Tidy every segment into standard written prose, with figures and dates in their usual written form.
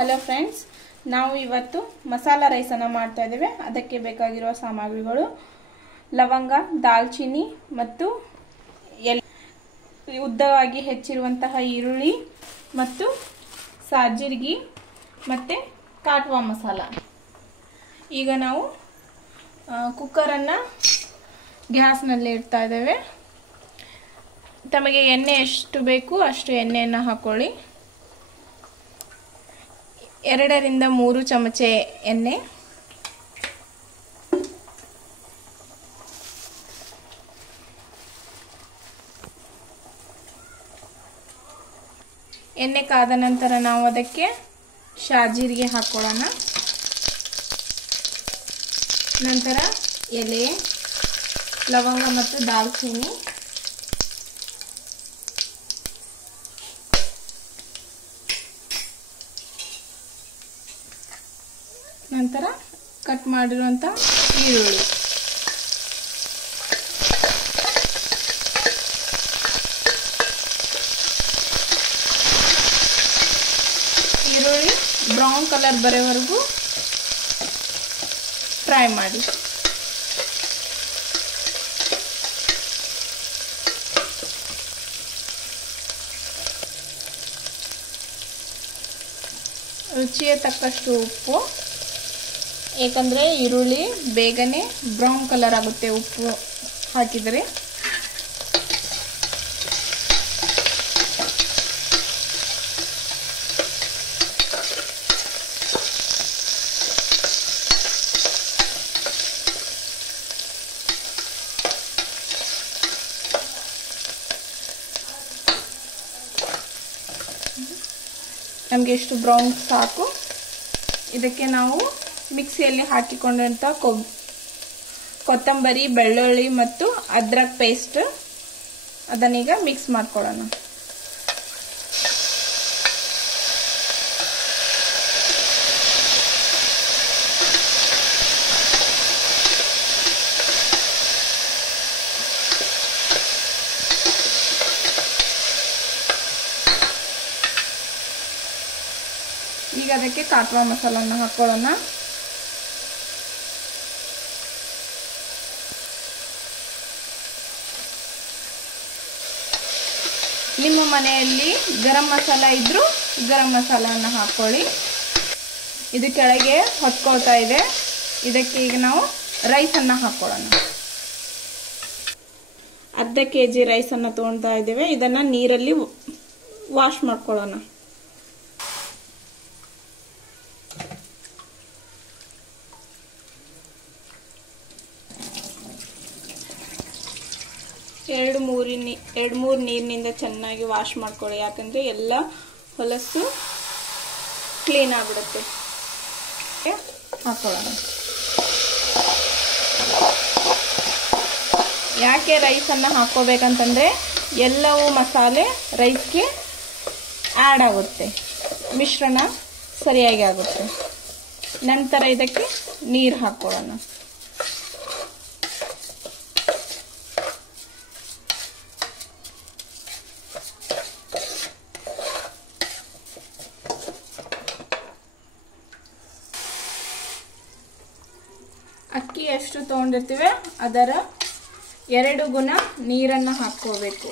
Hello friends, ನಾವು ಇವತ್ತು masala rice ಅನ್ನು ಮಾಡ್ತಾ ಇದ್ದೇವೆ. ಅದಕ್ಕೆ ಬೇಕಾಗಿರುವ ಸಾಮಗ್ರಿಗಳು ಲವಂಗ, ದಾಲ್ಚಿನ್ನಿ ಮತ್ತು ಉದ್ದವಾಗಿ ಹೆಚ್ಚಿರುವಂತಹ ಈರುಳ್ಳಿ ಮತ್ತು ಸಾಜೀರಿಗೆ ಮತ್ತೆ ಕಾಟ್ವಾ ಮಸಾಲ. ಈಗ ನಾವು ಕುಕ್ಕರ್ ಅನ್ನು ಗ್ಯಾಸ್ ನಲ್ಲಿ ಇಡ್ತಾ ಇದ್ದೇವೆ. ತಮಗೆ ಎಣ್ಣೆ ಎಷ್ಟು ಬೇಕು ಅಷ್ಟು ಎಣ್ಣೆಯನ್ನು ಹಾಕೊಳ್ಳಿ. 2 ರಿಂದ 3 ಚಮಚ ಎಣ್ಣೆ. ಎಣ್ಣೆ ಕಾದ ನಂತರ ನಾವು ಅದಕ್ಕೆ ಸಾಜೀರಿಗೆ ಹಾಕೊಳ್ಳೋಣ. ನಂತರ ಎಲೆ, ಲವಂಗ ಮತ್ತು ದಾಲ್ಚಿನ್ನಿ, ನಂತರ ಕಟ್ ಮಾಡಿರುವಂತ ಈರುಳ್ಳಿ, ಈರುಳ್ಳಿ ಬ್ರೌನ್ ಕಲರ್ ಬರೋವರೆಗೂ ಫ್ರೈ ಮಾಡಿ. ರುಚಿಗೆ ತಕ್ಕಷ್ಟು ಉಪ್ಪು, ಏಕೆಂದರೆ ಈರುಳ್ಳಿ ಬೇಗನೆ ಬ್ರೌನ್ ಕಲರ್ ಆಗುತ್ತೆ ಉಪ್ಪು ಹಾಕಿದರೆ. ನಮಗೆ ಎಷ್ಟು ಬ್ರೌನ್ ಸಾಕು. ಇದಕ್ಕೆ ನಾವು ಮಿಕ್ಸಿಯಲ್ಲಿ ಹಾಕಿಕೊಂಡಂತ ಕೊತ್ತಂಬರಿ, ಬೆಳ್ಳುಳ್ಳಿ ಮತ್ತು ಅದ್ರಕ್ ಪೇಸ್ಟ್ ಅದನ್ನೀಗ ಮಿಕ್ಸ್ ಮಾಡ್ಕೊಳ್ಳೋಣ. ಈಗ ಅದಕ್ಕೆ ಕಾಟ್ವಾ ಮಸಾಲನ್ನು ಹಾಕೊಳ್ಳೋಣ. ನಿಮ್ಮ ಮನೆಯಲ್ಲಿ ಗರಂ ಮಸಾಲ ಇದ್ರೂ ಗರಂ ಮಸಾಲವನ್ನು ಹಾಕೊಳ್ಳಿ. ಇದು ಕೆಳಗೆ ಹೊತ್ಕೊಳ್ತಾ ಇದೆ. ಇದಕ್ಕೆ ಈಗ ನಾವು ರೈಸ್ ಅನ್ನ ಹಾಕೊಳ್ಳೋಣ. ಅರ್ಧ ಕೆಜಿ ರೈಸ್ ಅನ್ನ ತಗೊಳ್ತಾ ಇದ್ದೇವೆ. ಇದನ್ನ ನೀರಲ್ಲಿ ವಾಶ್ ಮಾಡ್ಕೊಳ್ಳೋಣ. ಎರಡು ಮೂರು ನೀರಿನಿಂದ ಚೆನ್ನಾಗಿ ವಾಶ್ ಮಾಡ್ಕೊಳ್ಳಿ. ಯಾಕಂದ್ರೆ ಎಲ್ಲ ಹೊಲಸು ಕ್ಲೀನ್ ಆಗ್ಬಿಡುತ್ತೆ. ಹಾಕೊಳ್ಳೋಣ. ಯಾಕೆ ರೈಸ್ ಅನ್ನ ಹಾಕೋಬೇಕಂತಂದ್ರೆ ಎಲ್ಲವೂ ಮಸಾಲೆ ರೈಸ್ಗೆ ಆಡ್ ಆಗುತ್ತೆ, ಮಿಶ್ರಣ ಸರಿಯಾಗಿ ಆಗುತ್ತೆ. ನಂತರ ಇದಕ್ಕೆ ನೀರು ಹಾಕೊಳ್ಳೋಣ. ಅಕ್ಕಿ ಎಷ್ಟು ತಗೊಂಡಿರ್ತೀವಿ ಅದರ 2 ಗುಣ ನೀರನ್ನು ಹಾಕೋಬೇಕು.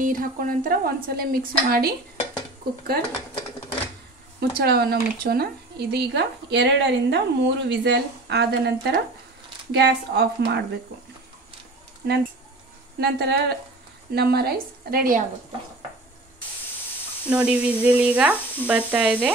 ನೀರು ಹಾಕೊಂಡ ನಂತರ ಒಂದ್ಸಲ ಮಿಕ್ಸ್ ಮಾಡಿ ಕುಕ್ಕರ್ ಮುಚ್ಚಳವನ್ನು ಮುಚ್ಚೋಣ. ಇದೀಗ 2 ರಿಂದ 3 ವಿಸಲ್ ಆದ ನಂತರ ಗ್ಯಾಸ್ ಆಫ್ ಮಾಡಬೇಕು. ನಂತರ ನಮ್ಮ ರೈಸ್ ರೆಡಿ ಆಗುತ್ತೆ. ನೋಡಿ, ವಿಸಿಲ್ ಈಗ ಬರ್ತಾ ಇದೆ.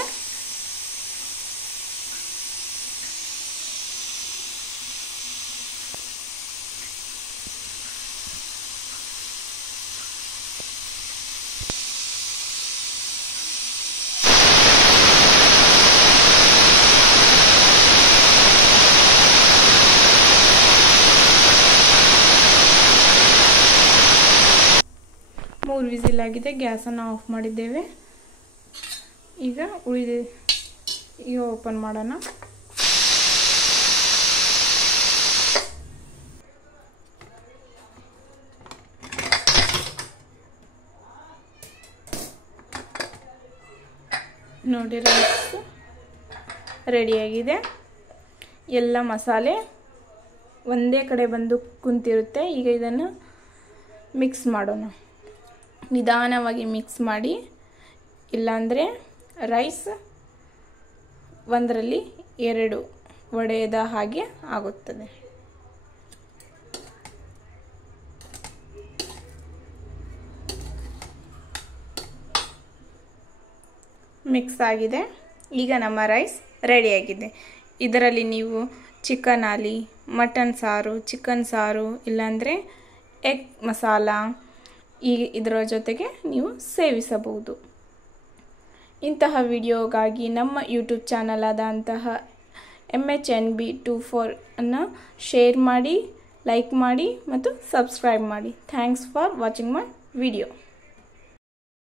ಮೂರು ವಿಸಿಲ್ ಆಗಿದೆ. ಗ್ಯಾಸ್ ಅನ್ನು ಆಫ್ ಮಾಡಿದ್ದೇವೆ. ಈಗ ಉಳಿದು ಈಗ ಓಪನ್ ಮಾಡೋಣ. ನೋಡಿ ರೈಸ್ ರೆಡಿಯಾಗಿದೆ. ಎಲ್ಲ ಮಸಾಲೆ ಒಂದೇ ಕಡೆ ಬಂದು ಕುಂತಿರುತ್ತೆ. ಈಗ ಇದನ್ನು ಮಿಕ್ಸ್ ಮಾಡೋಣ. ನಿಧಾನವಾಗಿ ಮಿಕ್ಸ್ ಮಾಡಿ, ಇಲ್ಲಾಂದರೆ ರೈಸ್ ಒಂದರಲ್ಲಿ ಎರಡು ಒಡೆಯದ ಹಾಗೆ ಆಗುತ್ತದೆ. ಮಿಕ್ಸ್ ಆಗಿದೆ. ಈಗ ನಮ್ಮ ರೈಸ್ ರೆಡಿಯಾಗಿದೆ. ಇದರಲ್ಲಿ ನೀವು ಚಿಕನ್ ಆಗಲಿ, ಮಟನ್ ಸಾರು, ಚಿಕನ್ ಸಾರು, ಇಲ್ಲಾಂದರೆ ಎಗ್ ಮಸಾಲ ಇದರ ಜೊತೆಗೆ ನೀವು ಸೇವಿಸಬಹುದು. ಇಂತಹ ವಿಡಿಯೋಗಾಗಿ ನಮ್ಮ ಯೂಟ್ಯೂಬ್ ಚಾನಲ್ ಆದಂತಹ MHNB24 ಅನ್ನು ಶೇರ್ ಮಾಡಿ, ಲೈಕ್ ಮಾಡಿ ಮತ್ತು ಸಬ್ಸ್ಕ್ರೈಬ್ ಮಾಡಿ. Thanks for watching my video.